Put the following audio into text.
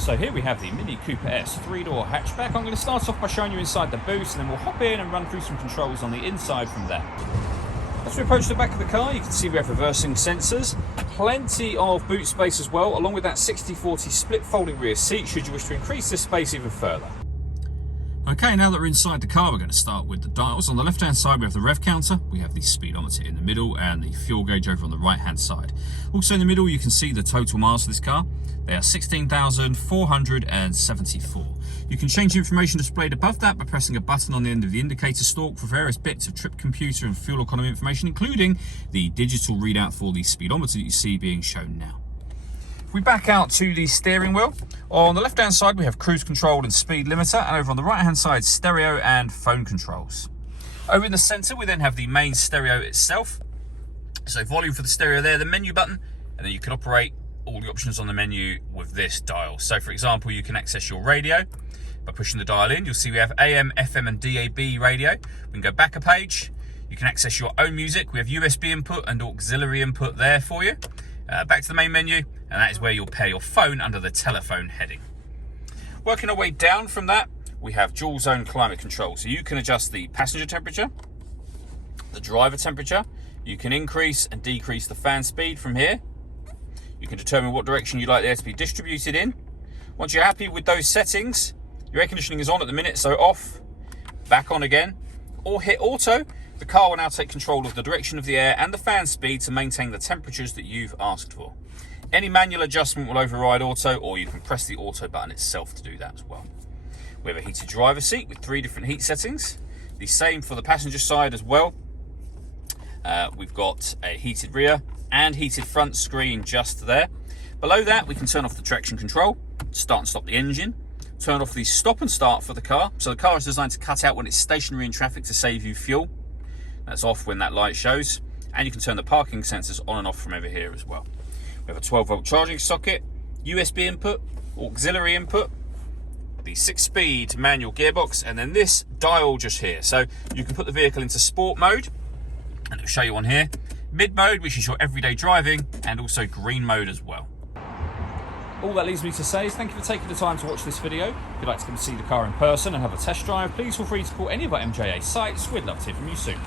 So here we have the Mini Cooper S 3-door hatchback. I'm going to start off by showing you inside the boot, and then we'll hop in and run through some controls on the inside from there. As we approach the back of the car, you can see we have reversing sensors, plenty of boot space as well, along with that 60/40 split folding rear seat should you wish to increase this space even further. Okay, now that we're inside the car, we're going to start with the dials. On the left-hand side, we have the rev counter, we have the speedometer in the middle, and the fuel gauge over on the right-hand side. Also in the middle, you can see the total miles for this car. They are 16,474. You can change the information displayed above that by pressing a button on the end of the indicator stalk for various bits of trip computer and fuel economy information, including the digital readout for the speedometer that you see being shown now. If we back out to the steering wheel, on the left-hand side we have cruise control and speed limiter, and over on the right-hand side stereo and phone controls. Over in the centre we then have the main stereo itself. So volume for the stereo there, the menu button, and then you can operate all the options on the menu with this dial. So for example, you can access your radio by pushing the dial in. You'll see we have AM, FM and DAB radio. We can go back a page. You can access your own music. We have USB input and auxiliary input there for you. Back to the main menu, and that is where you'll pair your phone under the telephone heading. Working our way down from that, we have dual zone climate control. So you can adjust the passenger temperature, the driver temperature. You can increase and decrease the fan speed from here. You can determine what direction you'd like the air to be distributed in. Once you're happy with those settings, your air conditioning is on at the minute, so off, back on again, or hit auto. The car will now take control of the direction of the air and the fan speed to maintain the temperatures that you've asked for. Any manual adjustment will override auto, or you can press the auto button itself to do that as well. We have a heated driver seat with 3 different heat settings. The same for the passenger side as well. We've got a heated rear and heated front screen just there. Below that, we can turn off the traction control, start and stop the engine, turn off the stop and start for the car. So the car is designed to cut out when it's stationary in traffic to save you fuel. That's off when that light shows. And you can turn the parking sensors on and off from over here as well. We have a 12-volt charging socket, USB input, auxiliary input, the 6-speed manual gearbox, and then this dial just here. So you can put the vehicle into sport mode, and it'll show you on here. Mid mode, which is your everyday driving, and also green mode as well. All that leaves me to say is thank you for taking the time to watch this video. If you'd like to come see the car in person and have a test drive, please feel free to call any of our MJA sites. We'd love to hear from you soon.